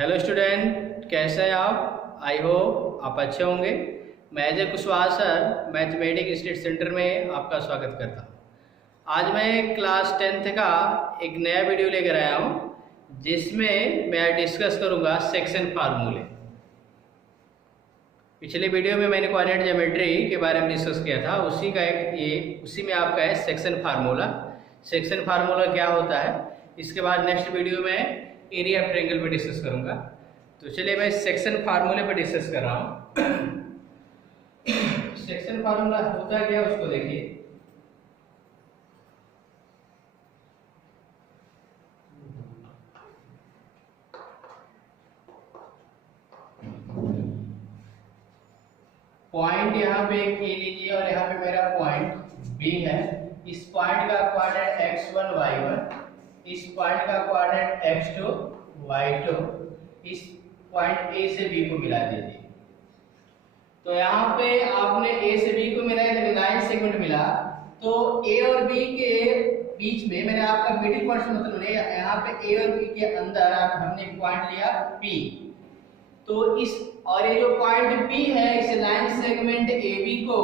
Hello student, कैसे हैं आप? आई होप आप अच्छे होंगे। मैं Ajay Kushwaha sir mathematics study centre में आपका स्वागत करता हूं। आज मैं क्लास 10th का एक नया वीडियो लेकर आया हूं, जिसमें मैं डिस्कस करूंगा सेक्शन फार्मूले। पिछले वीडियो में मैंने कोऑर्डिनेट ज्योमेट्री के बारे में डिस्कस किया था, उसी में आपका है सेक्शन फार्मूला। सेक्शन फार्मूला क्या होता है, इसके बाद नेक्स्ट वीडियो में एरिया ऑफ ट्रायंगल पे डिस्कस करूंगा। तो चलिए मैं सेक्शन फार्मूले पे डिस्कस कर रहा हूं। सेक्शन फार्मूला होता क्या है उसको देखिए। पॉइंट यहाँ पे एक ए लीजिए और यहाँ पे मेरा पॉइंट बी है। इस पॉइंट का कोऑर्डिनेट x1 y1, इस पॉइंट का कोऑर्डिनेट x2 y2, इस पॉइंट A से B को मिला दीजिए। तो यहाँ पे आपने A से B को मिलाया तो लाइन सेगमेंट मिला, तो A और B के बीच में मैंने आपका मिडिल पॉइंट से मतलब यहाँ पे A और B के अंदर हमने एक पॉइंट लिया P। तो इस और ये जो पॉइंट P है, इस लाइन सेगमेंट AB को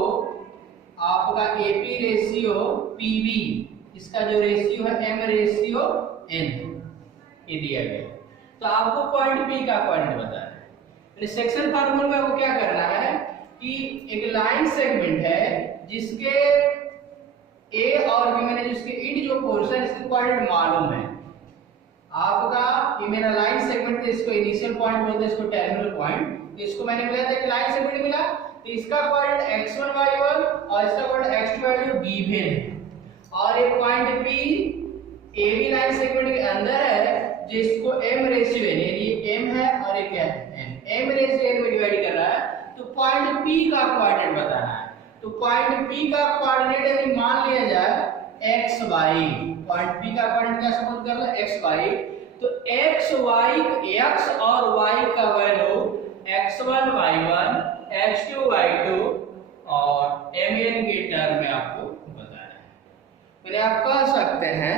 आपका AP रेशियो PB, इसका जो रेशियो है M रेशियो N, ये दिया गया। तो आपको पॉइंट P का कोऑर्डिनेट बताना है। सेक्शन फार्मूला में आपको क्या करना है कि एक लाइन सेगमेंट है जिसके A और B में जिसके इंड जो पोर्शन इसके कोऑर्डिनेट मालूम है आपका। ये मेरा लाइन सेगमेंट था, इसको इनिशियल पॉइंट बोलते हैं, इसको टर्मिनल पॉइंट। इसको मैंने मिला था एक लाइन सेगमेंट मिला, तो इसका कोऑर्डिनेट x1 y1 और इसका कोऑर्डिनेट x2 y2 गिवन है। और ये point P AB line segment के अंदर है, जिसको m रेशियो n, ये m है और ये क्या है n, m रेशियो n में डिवाइड कर रहा है। तो पॉइंट P का कोऑर्डिनेट बताना है। तो पॉइंट P का कोऑर्डिनेट यदि मान लिया जाए x y, पॉइंट P का कोऑर्डिनेट क्या सपोज कर लो x y, तो x y x और y का value x1 y1 x2 y2 और mn के टर्म में आपको बताना है। मैंने आप कह सकते हैं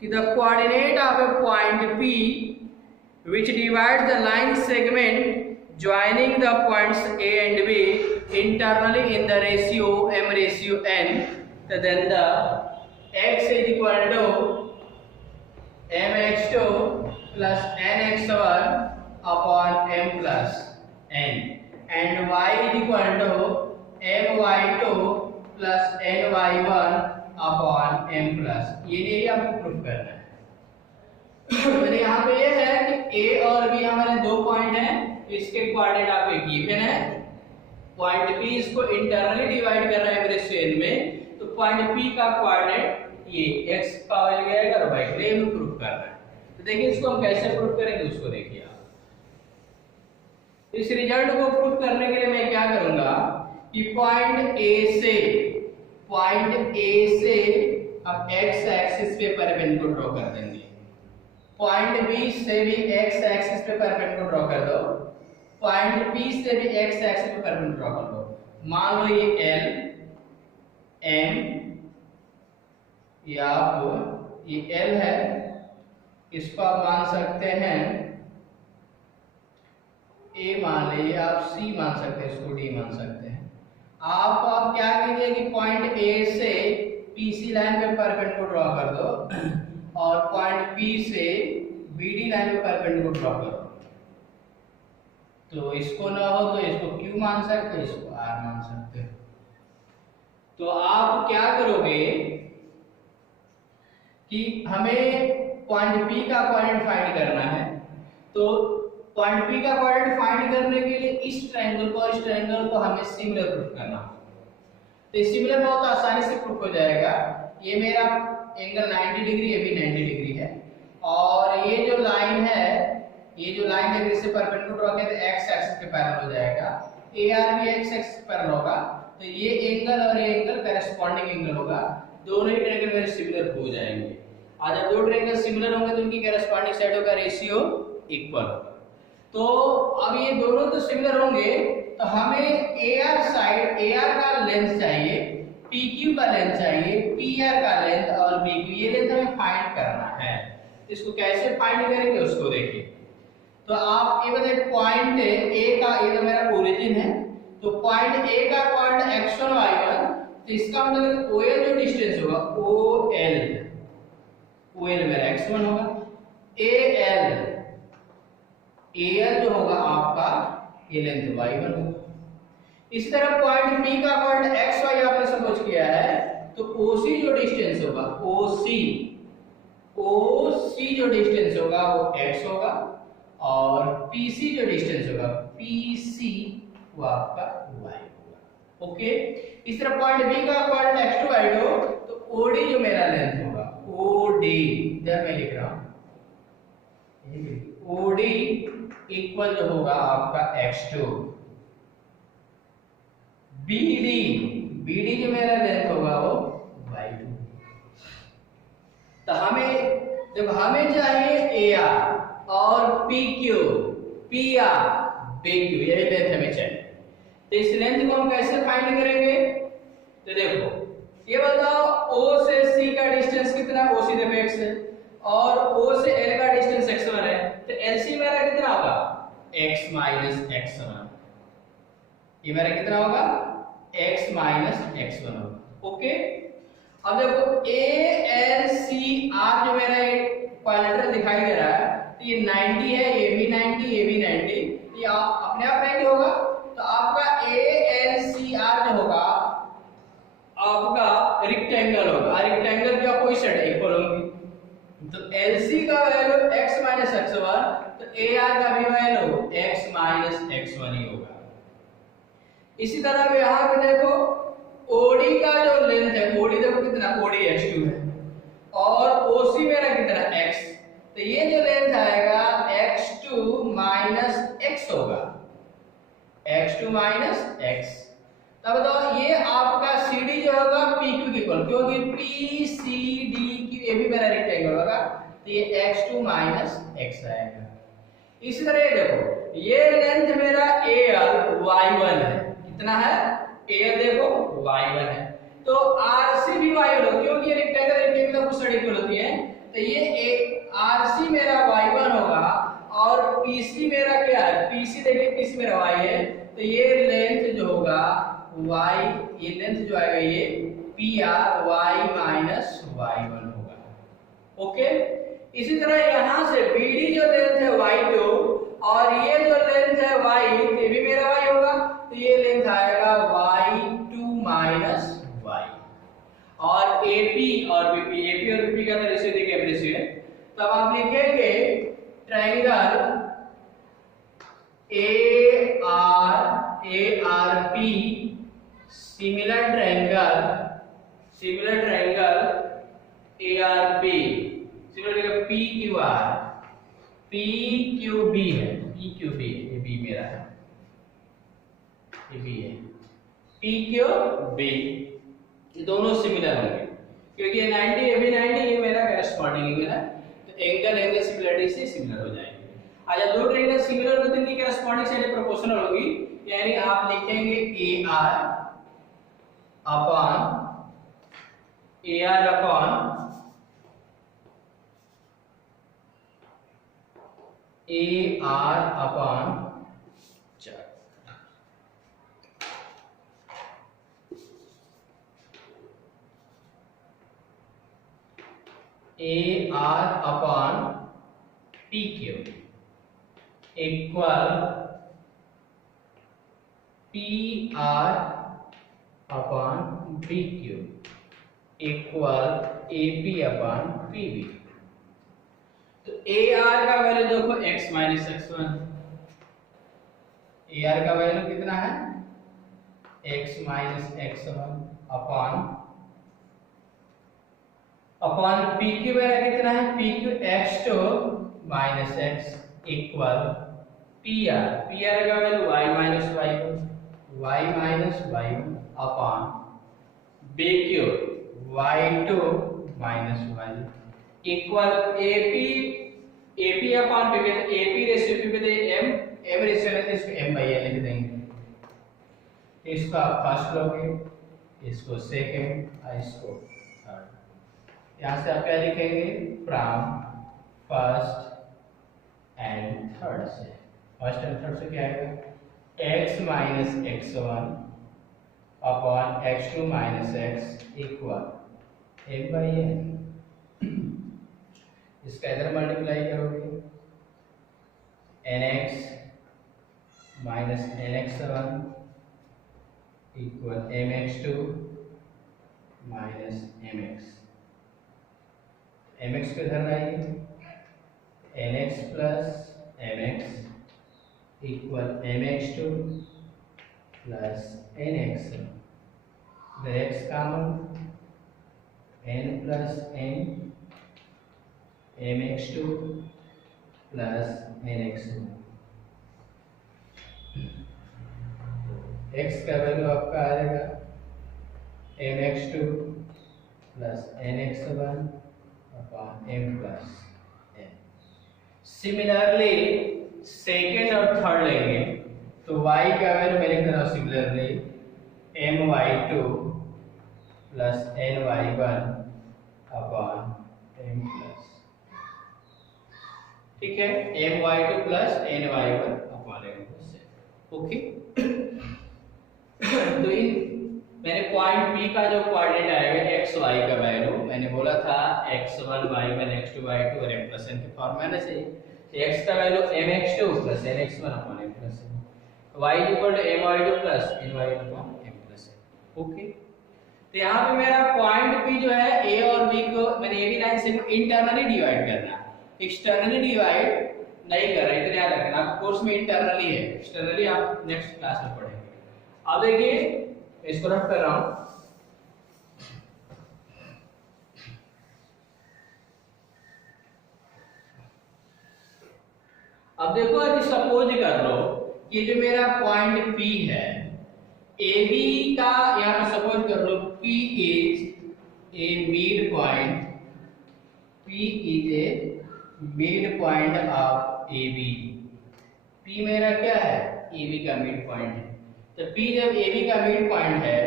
कि the coordinate of a point P which divides the line segment joining the points A and B internally in the ratio m ratio n, then the x is equal to mx2 plus nx1 upon m plus n and y is equal to my2 plus ny1 upon m plus, ये आपको proof करना है। तो यहाँ पे ये है कि A और B हमारे दो पॉइंट हैं, इसके कोऑर्डिनेट आपके गिवन है। पॉइंट P इसको इंटरनली डिवाइड कर रहा है मेरे सेल में, तो पॉइंट P का कोऑर्डिनेट ये x का वैल्यू आएगा और y का वैल्यू प्रूफ करना है। तो देखिए इसको हम कैसे प्रूफ करेंगे उसको देखिए आप। इस रिजल्ट को प्रूफ करने के लिए मैं क्या करूंगा कि पॉइंट A से अब x एक्सिस पे परपेंडिकुलर ड्रॉ कर देंगे। पॉइंट B से भी x एक्सिस पे परपेंडिकुलर ड्रॉ कर दो, पॉइंट P से भी x एक्सिस पे परपेंडिकुलर ड्रॉ कर दो। मान लो ये L M, या ये L है, इसको आप मान सकते हैं A मान लीजिए, आप C मान सकते हैं, इसको D मान सकते हैं। आप क्या कीजिए कि पॉइंट A से PC लाइन पे परपेंडिकुलर ड्रॉ कर दो और पॉइंट P से BD लाइन पे परपेंडिकुलर ड्रॉ करो। तो इसको ना हो तो इसको Q मान सकते हो, इसको R मान सकते हो। तो आप क्या करोगे कि हमें पॉइंट P का कोऑर्डिनेट फाइंड करना है। तो पॉइंट P का कोऑर्डिनेट फाइंड करने के लिए इस ट्रायंगल को और इस ट्रायंगल को हमें सिमिलर प्रूफ करना होगा। तो सिमिलर बहुत आसानी से प्रूफ हो जाएगा। ये मेरा एंगल 90 डिग्री, ये भी 90 डिग्री है, और ये जो लाइन है, ये जो लाइन है इससे परपेंडिकुलर ड्रॉ किया तो x एक्सिस के पैरेलल हो जाएगा, AR भी x एक्सिस पे पैरेलल होगा। तो ये एंगल और ये एंगल करेस्पॉन्डिंग एंगल होगा, दोनों ही ट्रायंगल मेरे सिमिलर हो जाएंगे। और जब दो ट्रायंगल सिमिलर होंगे तो उनकी करेस्पॉन्डिंग साइडों का रेशियो इक्वल होगा। तो अब ये दोनों तो सिमिलर होंगे, तो हमें AR साइड, AR का लेंथ चाहिए, PQ का लेंथ चाहिए, PR का लेंथ और BQ, ये लेंथ हमें फाइंड करना है। इसको कैसे फाइंड करेंगे उसको देखिए। तो आप ये बताइए पॉइंट ए का, ये तो मेरा ओरिजिन है, तो पॉइंट ए का कोऑर्डिनेट x1 y1, तो इसका मतलब OL जो डिस्टेंस होगा OL मेरा x1 होगा, AL जो होगा आपका ये लेंथ y1 होगा। इसी तरह पॉइंट P का कोऑर्डिनेट xy आपने सपोज किया है, तो OC जो डिस्टेंस होगा OC जो डिस्टेंस होगा वो x होगा, और PC जो डिस्टेंस होगा PC वो आपका y होगा। ओके, इस तरह पॉइंट B का कोऑर्डिनेट x2 y2, तो OD जो मेरा लेंथ होगा OD, इधर मैं लिख रहा हूं OD इक्वल जो होगा आपका x2, BD जो मेरा लेंथ होगा वो y2। तो हमें चाहिए AR और PR BQ, यही लेंथ हमें चाहिए। तो इस लेंथ को हम कैसे फाइंड करेंगे? तो देखो, ये बताओ O से C का डिस्टेंस कितना है? O सीधे x है, और O से L का डिस्टेंस x1 है, तो LC मेरा कितना होगा? x x1। ये मेरा कितना होगा? x x1 होगा। ओके, अब देखो ALCR जो मेरा क्वाड्रेटर दिखाई दे रहा है, तो ये 90 है, ये भी 90, ये भी 90, ये अपने आप 90 होगा। तो आपका ALCR जो होगा आपका रेक्टेंगल होगा, रेक्टेंगल का कोई साइड इक्वल होंगी, तो LC का वैल्यू x x1, तो AR का भी वैल्यू x x1 ही होगा। इसी तरह यहाँ पे देखो OD का जो लेंथ है, OD देखो कितना, OD x2 है, और OC मेरा कितना x, तो ये जो लेंथ आएगा x2 x होगा, x2 x। तब बताओ ये आपका CD जो होगा PQ की इक्वल, क्योंकि PCDQ ये भी मेरा रेक्टेंगल होगा, तो ये x2 x आएगा। इसी तरह ये देखो, ये लेंथ मेरा AL y1 है, कितना है? AL देखो y1 है, तो RC भी y1 होगा, क्योंकि ये रेक्टेंगल कुछ साइड इक्वल होती है, तो ये RC मेरा y1 होगा, और PC मेरा क्या है? PC देखिए, PC मेरा y है, तो ये लेंथ जो होगा y, ये लेंथ जो आएगा ये PR y y1 होगा। ओके, इसी तरह यहां से BD जो लेंथ है y2, और ये जो लेंथ है y, ये भी मेरा y होगा, तो ये लेंथ आएगा y2 y, और AP और BP का तो रेशियो देखिए रेशियो है, तब आप लिखेंगे triangle ARP similar triangle ARP, similar PQB है, PQB ये B मेरा है, ये B है, PQB, ये दोनों सिमिलर होंगे, क्योंकि ये 90 ये भी 90, ये मेरा करेस्पॉन्डिंग है, तो एंगल सिमिलरिटी से सिमिलर हो जाएंगे। अच्छा, दो ट्रायंगल सिमिलर होते हैं, इनकी करेस्पॉन्डिंग साइड प्रोपोर्शनल होगी, यानी आप लिखेंगे AR upon AR upon PQ equal PR upon BQ equal AP upon PB। तो AR का वैल्यू देखो x x1, AR का वैल्यू कितना है? x x1 अपॉन PQ मेरा कितना है? PQ x2 x equal PR का value y y1 upon BQ y2 y equal AP upon PB, AP ratio PB दे m रेशियो है, तो इसको m/n लिख देंगे। इसको आप फर्स्ट लोगे, इसको सेकंड और इसको थर्ड। यहाँ से आप क्या लिखेंगे? फ्रॉम फर्स्ट एंड थर्ड से, फर्स्ट एंड थर्ड से क्या आएगा, x minus x1 upon x2 minus x equal एक बाई है। इसका इधर मल्टीप्लाई करोगे, nx minus nx1 equal mx2 minus mx को इधर लाइए, nx plus mx equal mx2 plus nx, इधर x common, n plus n mx2 plus nx1। x का वैल्यू आपका आ जाएगा mx2 plus nx1 upon m plus n। Similarly second और third लेंगे तो y का वैल्यू मैं लिख रहा हूँ similarly my2 plus ny1 upon m plus, ठीक है, my2 plus ny1 upon m plus. Okay, तो इन मैंने पॉइंट P का जो कोऑर्डिनेट आएगा x y का वैल्यू मैंने बोला था x1 y1 x2 y2 और m प्लस n के फॉर्मूले से, x का value mx2 plus nx1 upon m plus n, y equal to my2 plus ny1 upon m plus n। Okay, तो यहाँ पे मेरा पॉइंट P जो है a और b को मैंने ये भी लाइन से इंटरनली डिवाइड करना, एक्सटर्नली डिवाइड नहीं कर रहा, इतना याद रखना, कोर्स में इंटरनली है, एक्सटर्नली आप नेक्स्ट क्लास में पढ़ेंगे। अब देखिए इसको रख कर रहा हूं, अब देखो यदि सपोज कर लो कि जो मेरा पॉइंट P है AB का, यहां पे सपोज कर लो P is a mid point, P is a mid point of AB। P मेरा क्या है, AB का मिड पॉइंट है, तो P जब AB का मिड पॉइंट है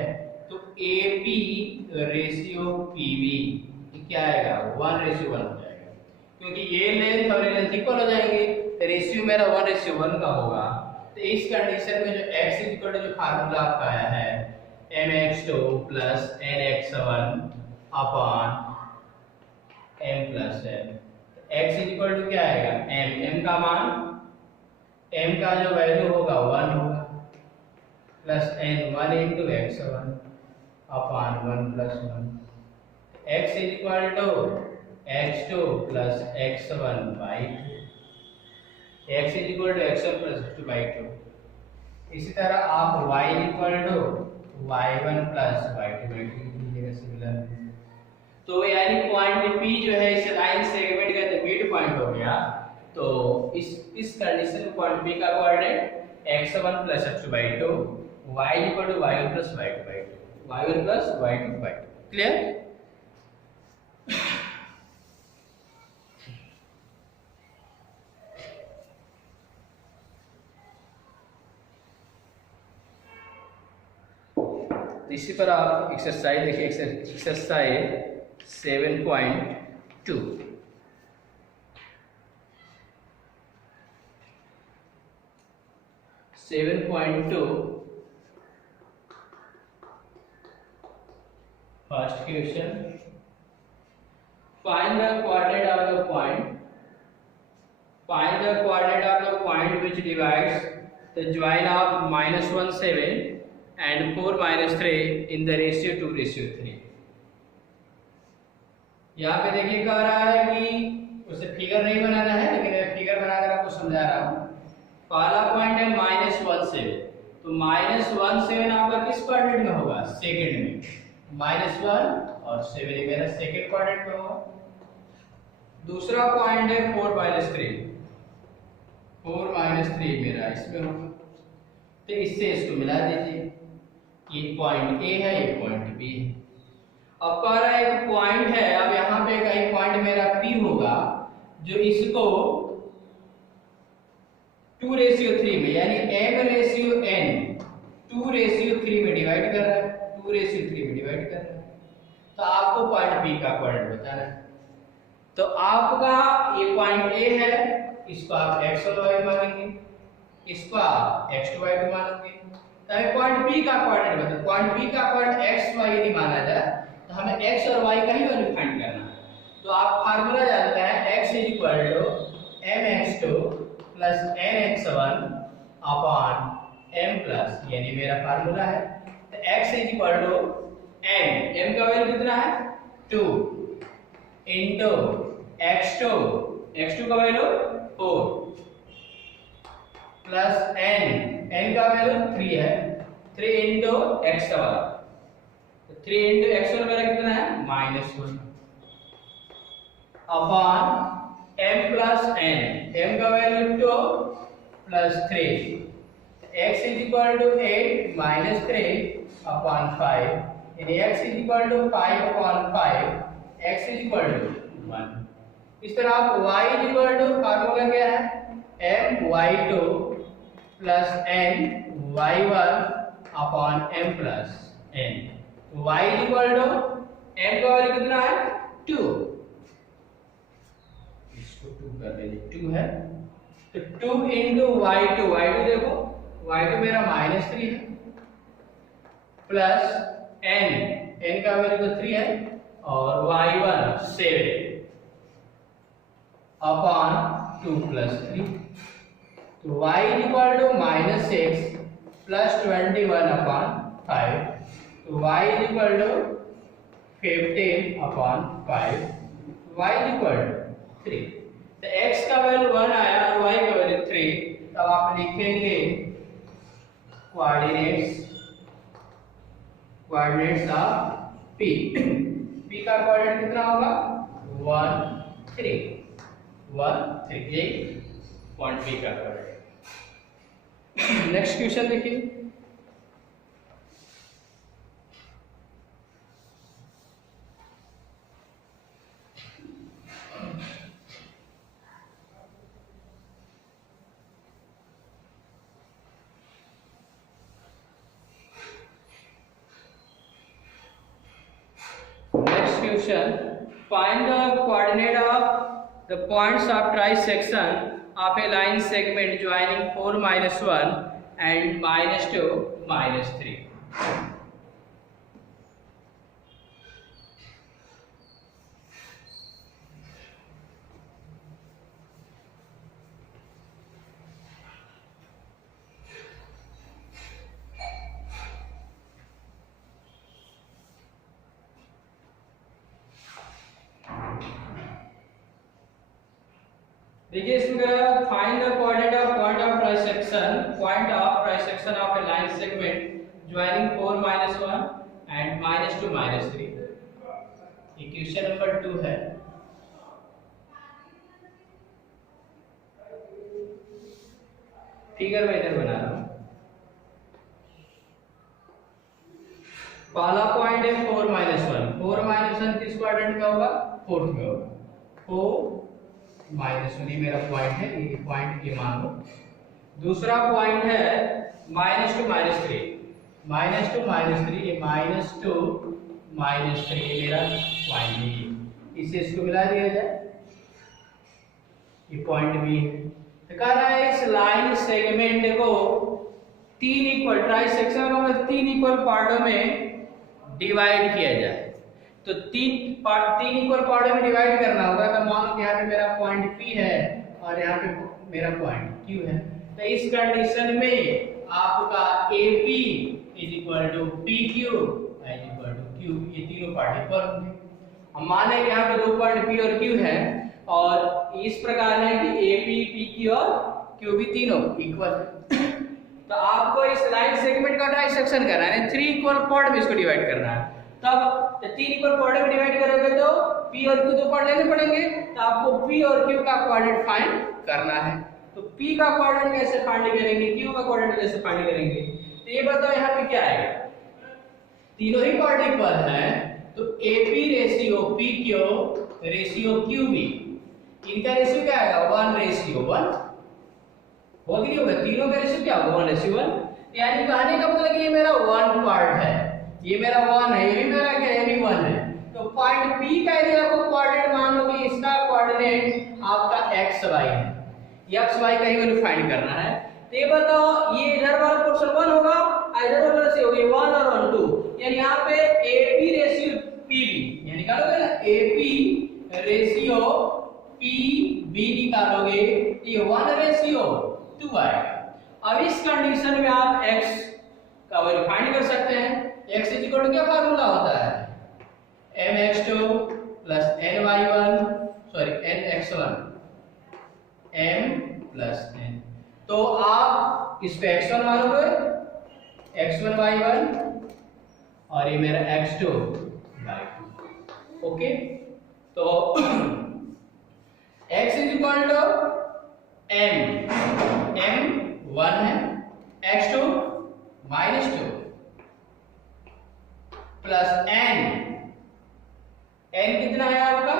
तो AP रेशियो PB क्या आएगा, 1:1 हो जाएगा, क्योंकि ये लेंथ और ये लेंथ इक्वल हो जाएंगे, तो रेशियो मेरा 1:1 का होगा। तो इस कंडीशन में जो x इक्वल टू जो फार्मूला आपका आया है mx2 plus nx1 upon m plus n, x equal to क्या आएगा m का मान, m का जो वैल्यू होगा 1 होगा, plus n 1 into x1 upon 1 plus 1, x equal to x2 plus x1 y2, x equal to x1 plus x2 y2। इसी तरह आप y equal to y1 plus y2 लीजिएगा सिमिलर। तो यानी पॉइंट P जो है इस लाइन सेगमेंट का जो मिड पॉइंट हो गया, तो इस कंडीशन में पॉइंट P का coordinate x1 plus x2 y2, y equal to y1 plus y2 y2, y1 plus y2 y2। Clear? इसी पर आप एक्सरसाइज देखिए, exercise 7.2। First question, find the coordinate of the point, find the coordinate of the point which divides the join of -1 7 and 4 - 3 in the ratio 2:3। यहाँ पे देखिए कह रहा है कि उसे फिगर नहीं बनाना है, लेकिन मैं फिगर बनाकर आपको समझा रहा हूँ। पहला पॉइंट है -1 7, तो -1 7 आपका किस क्वाड्रेंट में होगा, सेकंड में, -1 और 7 ये मेरा सेकंड क्वाड्रेंट में होगा। दूसरा पॉइंट है 4 - 3, 4 - 3 मेरा इसमें होगा, तो इससे इसको मिला दीजिए, ये पॉइंट A है, ये पॉइंट B है। अब कह रहा है एक पॉइंट है, अब यहाँ पे कहीं पॉइंट मेरा P होगा जो इसको 2:3 में, यानी m/n 2:3 में डिवाइड कर रहा है, 2:3 में डिवाइड कर रहा है। तो आपको पॉइंट P का कोऑर्डिनेट बताना है। तो आपका ये पॉइंट A है, इसको आप x1 y मानेंगे, इसको आप x2 y2 मानेंगे। तो हमें पॉइंट P का कोऑर्डिनेट बताओ। पॉइंट P का कोऑर्डिनेट x y यदि माना जाए तो हमें x और y का ही वैल्यू फाइंड करना है। तो आप फार्मूला जानते हैं x mx2 nx1 upon m plus, यानी मेरा फार्मूला है। तो x m का वैल्यू कितना है 2 इंटू x2 का वैल्यू 4 प्लस n का वैल्यू 3 है, 3 इंटू x1, तो 3 इंटू x1 मेरा कितना है -1 upon m plus n, m का value 2 plus 3, x 8 minus 3 upon 5, यानी x 5 upon 5, x 1। इस तरह आप y फार्मूला क्या है my2 plus n y1 upon m plus n। तो y m का वैल्यू कितना है 2, इसको 2 कर दीजिए, 2 है। तो 2 इंटू y2 देखो y2 मेरा -3 है प्लस n का वैल्यू तो 3 है और y1 7 अपॉन 2 प्लस 3। तो y -6 प्लस 21 अपॉन 5, तो y 15 अपॉन 5, y 3। तो x का वैल्यू 1 आया और y का वैल्यू 3, तब आप लिखेंगे कोऑर्डिनेट्स ऑफ P। P का कोऑर्डिनेट कितना होगा 1 3, ये पॉइंट P का कोऑर्डिनेट। नेक्स्ट क्वेश्चन देखिए, find the coordinate of the points of trisection of a line segment joining 4 -1 and -2 -3। देखिए इसमें find the coordinate of point of trisection of A line segment joining 4 -1 and -2 -3। Equation number 2 है। Figure में इधर बना रहा हूं। पहला पॉइंट है 4 -1, 4 -1 किस क्वाड्रेंट में होगा 4th में होगा। 4 -1 ये मेरा पॉइंट है, ये पॉइंट ये मान लो। दूसरा पॉइंट है -2 -3, -2 -3, ये -2 -3 ये मेरा पॉइंट है। इसे इसको मिला दिया जाए, ये पॉइंट भी है। तो कह रहा है इस लाइन सेगमेंट को 3 इक्वल ट्राइसेक्शन को 3 इक्वल पार्टों में डिवाइड किया जाए। तो 3 इक्वल पार्टों में डिवाइड करना होगा। तो मान लो यहाँ पे मेरा पॉइंट P है और यहाँ पे मेरा पॉइंट Q है। तो इस कंडीशन में आपका AP = PQ = Q, ये तीनों पार्ट इक्वल होंगे। हम माने कि यहाँ पे 2 पॉइंट P और Q है और इस प्रकार है कि AP, PQ और Q भी तीनों इक्वल है। तो आपको इस लाइन सेगमेंट का ट्राइसेक्शन करना है, 3 इक्वल पार्ट में इसको डिवाइड करना है। तब 3 इक्वल पार्ट में डिवाइड करोगे तो P और Q 2 पार्ट लेने पड़ेंगे। तो आपको P और Q का कोऑर्डिनेट फाइंड करना है। तो P का कोऑर्डिनेट कैसे फाइंड करेंगे, Q का कोऑर्डिनेट कैसे फाइंड करेंगे? तो ये बताओ यहाँ पे क्या आएगा, तीनों ही पार्ट इक्वल है। तो AP ratio PQ ratio QB, इनका रेशियो क्या आएगा 1:1 होगा कि नहीं होगा? तीनों का रेशियो क्या होगा 1:1। यानी कहने का मतलब कि ये मेरा 1 पार्ट है, ये मेरा 1 है, ये भी मेरा क्या है, ये भी 1 है। तो पॉइंट P का यदि आपको कोऑर्डिनेट मान लो कि इसका कोऑर्डिनेट आपका xy है, एक्स वाई का ही वैल्यू फाइंड करना है। तो ये बताओ ये इधर वाला पोर्शन 1 होगा, इधर वाला रेशियो होगी 1 और 1 2, यानी यहाँ पे एपी रेशियो पीबी, यानी निकालोगे ना एपी रेशियो पीबी निकालोगे तो ये 1 रेशियो 2 आएगा। अब इस कंडीशन में आप x का वैल्यू फाइंड कर सकते हैं। x इज इक्वल टू क्या फार्मूला होता है, mx2 plus ny1 sorry nx1 m plus n। तो आप इस पे x1 मानोगे, x1 y1 और ये मेरा x2 y2। ओके, तो x is equal to m 1 है, x2 -2 प्लस n कितना है आपका,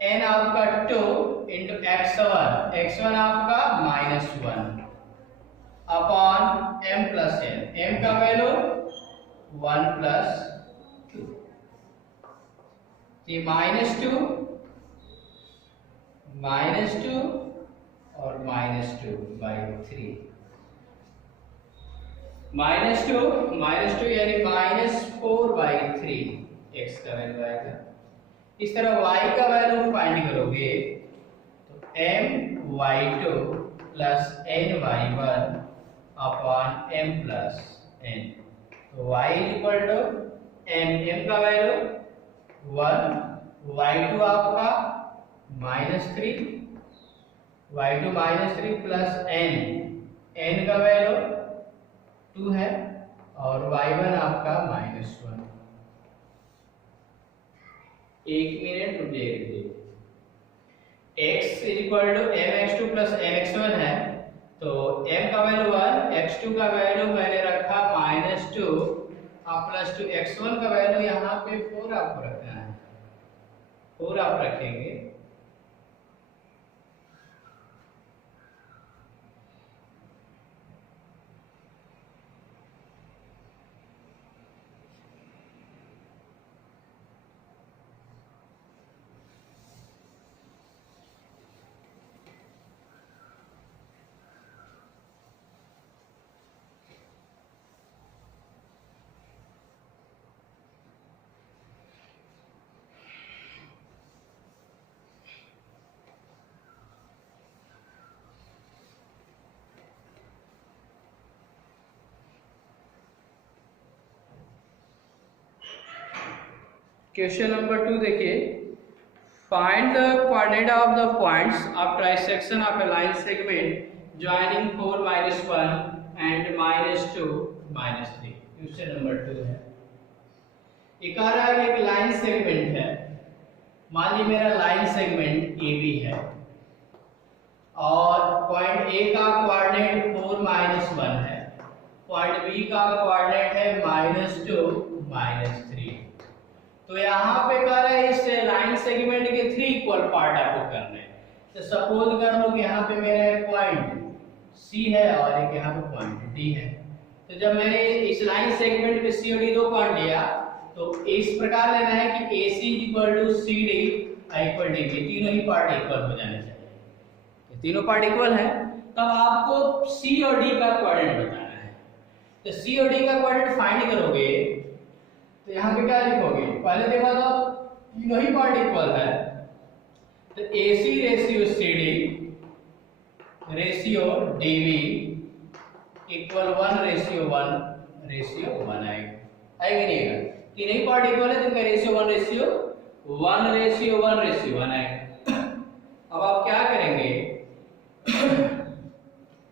n आपका 2 इंटू x1 आपका -1 upon m plus n, m का वैल्यू 1 प्लस 2, ये -2 और -2/3, -2 यानी -4/3 x का वैल्यू आएगा। इस तरह y का वैल्यू फाइंड करोगे तो my2 plus ny1 upon m plus n, तो y इक्वल टू m का वैल्यू 1, y2 आपका -3 प्लस n का वैल्यू 2 है और y1 आपका -1। एक मिनट रुक जाइए, x equal to mx2 plus mx1 है, तो m का वैल्यू 1, x2 का वैल्यू मैंने रखा -2 और प्लस 2, x1 का वैल्यू यहाँ पे 4 आपको रखना है, 4 आप रखेंगे। क्वेश्चन नंबर 2 देखिए, find the coordinate of the points of trisection of A line segment joining 4 -1 and -2 -3। Question number 2 है, ये कह रहा है कि एक लाइन सेगमेंट है, मान लीजिए मेरा लाइन सेगमेंट AB है और पॉइंट A का कोऑर्डिनेट 4 -1 है, पॉइंट B का कोऑर्डिनेट है -2 -3। तो यहाँ पे कह रहा है इस लाइन सेगमेंट के 3 इक्वल पार्ट आपको करने हैं। तो सपोज कर लो कि यहाँ पे मेरा एक पॉइंट C है और एक यहाँ पे पॉइंट D है। तो जब मैंने इस लाइन सेगमेंट पे C और D 2 पॉइंट लिया तो इस प्रकार लेना है कि AC equal to CD equal D, तीनों ही पार्ट इक्वल हो जाने चाहिए। ये तीनों पार्ट इक्वल है, तब आपको C और D का कोऑर्डिनेट बताना है। तो C और D का कोऑर्डिनेट फाइंड करोगे तो यहाँ पे क्या लिखोगे, पहले देखो तो तीनों ही पार्ट इक्वल है, तो AC ratio CD ratio DB equal 1 ratio 1 आएगा, आएगा नहीं आएगा, तीनों ही पार्ट इक्वल है तो इनका रेशियो 1 रेशियो 1 आएगा। अब आप क्या करेंगे,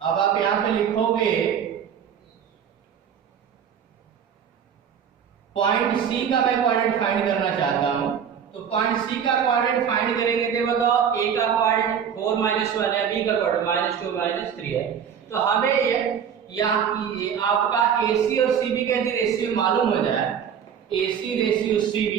अब आप यहाँ पे लिखोगे पॉइंट C का मैं कोऑर्डिनेट फाइंड करना चाहता हूं, तो पॉइंट C का कोऑर्डिनेट फाइंड करेंगे तो बताओ A का कोऑर्डिनेट 4 -1 है, B का कोऑर्डिनेट -2 -3 है, तो हमें ये आपका AC और CB का यदि रेशियो मालूम हो जाए, AC रेशियो CB,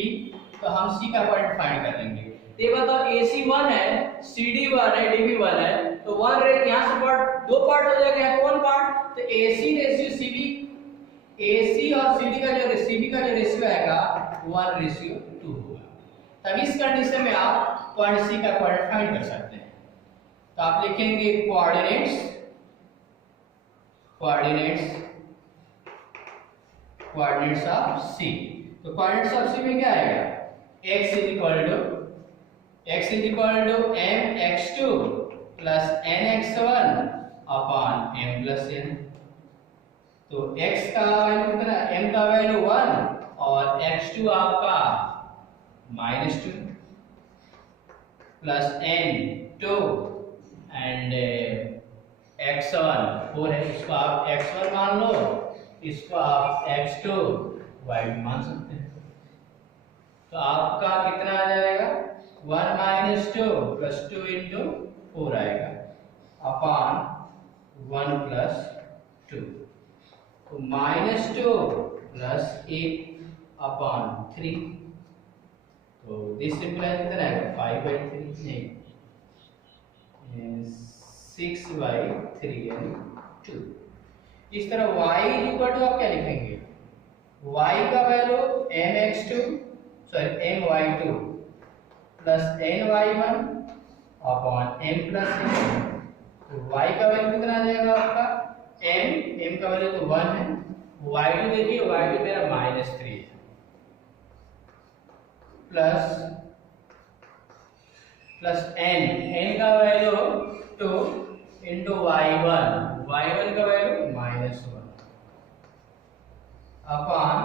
तो हम C का कोऑर्डिनेट फाइंड कर लेंगे। तो ये बताओ AC 1 है, CD 1 है, DB 1 है, तो 1 यहाँ से पार्ट 2 पार्ट हो जाएगा, यहाँ 1 पार्ट, तो AC रेशियो CB, AC और CB का जो रेशियो आएगा 1 रेशियो 2 होगा। तब इस कंडीशन में आप पॉइंट C का कोऑर्डिनेट फाइंड कर सकते हैं। तो आप लिखेंगे कोऑर्डिनेट्स ऑफ सी। तो कोऑर्डिनेट्स ऑफ सी में क्या आएगा, x is equal to mx2 plus nx1 upon m plus n। तो x का वैल्यू कितना, m का वैल्यू 1 और x2 आपका -2 प्लस n 2 एंड x1 4 है, इसको आप x1 मान लो, इसको आप x2 y मान सकते हैं। तो आपका कितना आ जाएगा 1 - 2 प्लस 2 इंटू 4 आएगा अपॉन 1 प्लस 2। तो -2 प्लस 8 अपॉन 3। तो दिस सिंपलाइज कितना आएगा 5/3 नहीं 6/3 यानी 2। इस तरह y इक्वल टू आप क्या लिखेंगे, y का value my2 plus ny1 upon m plus n। तो y का वैल्यू कितना आ जाएगा आपका m का वैल्यू तो 1 है, y2 देखिए y2 मेरा -3 है प्लस n का वैल्यू 2 इंटू y1 का वैल्यू -1 अपॉन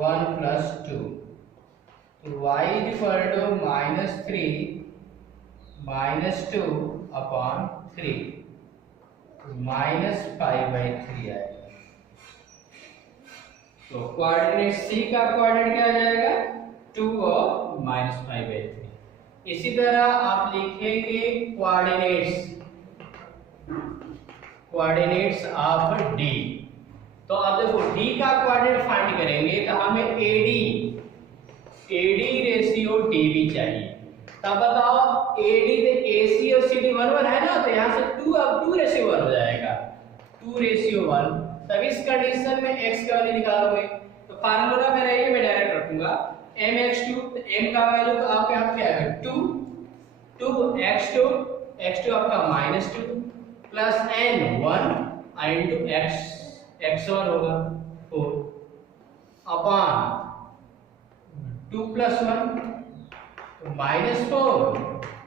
1 प्लस 2। तो y is equal to -3 -2 upon 3 -5/3 आएगा। तो कोऑर्डिनेट c का कोऑर्डिनेट क्या आ जाएगा 2 और -5/3। इसी तरह आप लिखेंगे कोऑर्डिनेट्स ऑफ d। तो अब देखो d का कोऑर्डिनेट फाइंड करेंगे तो हमें AD रेशियो DB चाहिए। तब बताओ AD से AC और CD 1 है ना, तो यहाँ से 2:1 हो जाएगा 2:1। तब इस कंडीशन में x का वैल्यू निकालोगे तो फार्मूला में रहेगा, मैं डायरेक्ट रखूंगा mx2। तो m का वैल्यू तो आपके यहाँ पे आएगा 2x2 आपका -2 प्लस n 1 इंटू x1 होगा 4 अपॉन 2 प्लस 1 तो -4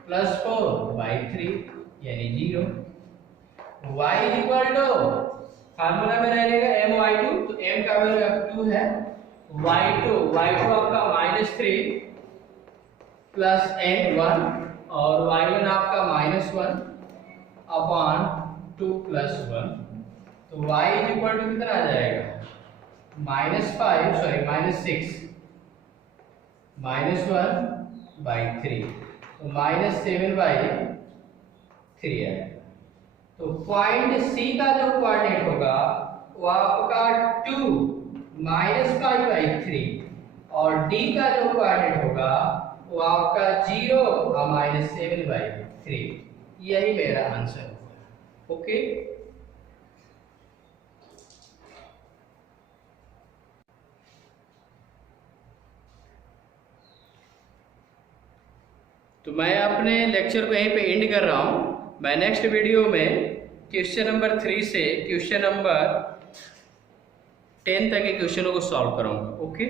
प्लस 4/3 यानी 0। y इक्वल टू फार्मूला में रहेगा my2। तो m का वैल्यू 2 है, y2 आपका -3 प्लस n 1 और y1 आपका -1 अपॉन 2 प्लस 1। तो y इज इक्वल टू कितना आ जाएगा -6 -1/3 तो -7/3 आएगा। तो पॉइंट C का जो कोऑर्डिनेट होगा वो आपका 2 -5/3 और D का जो कोऑर्डिनेट होगा वो आपका 0 और -7/3। यही मेरा आंसर होगा। ओके, तो मैं अपने लेक्चर को यहीं पे एंड कर रहा हूं। मैं नेक्स्ट वीडियो में क्वेश्चन नंबर 3 से क्वेश्चन नंबर 10 तक के क्वेश्चनों को सॉल्व कराऊंगा। ओके।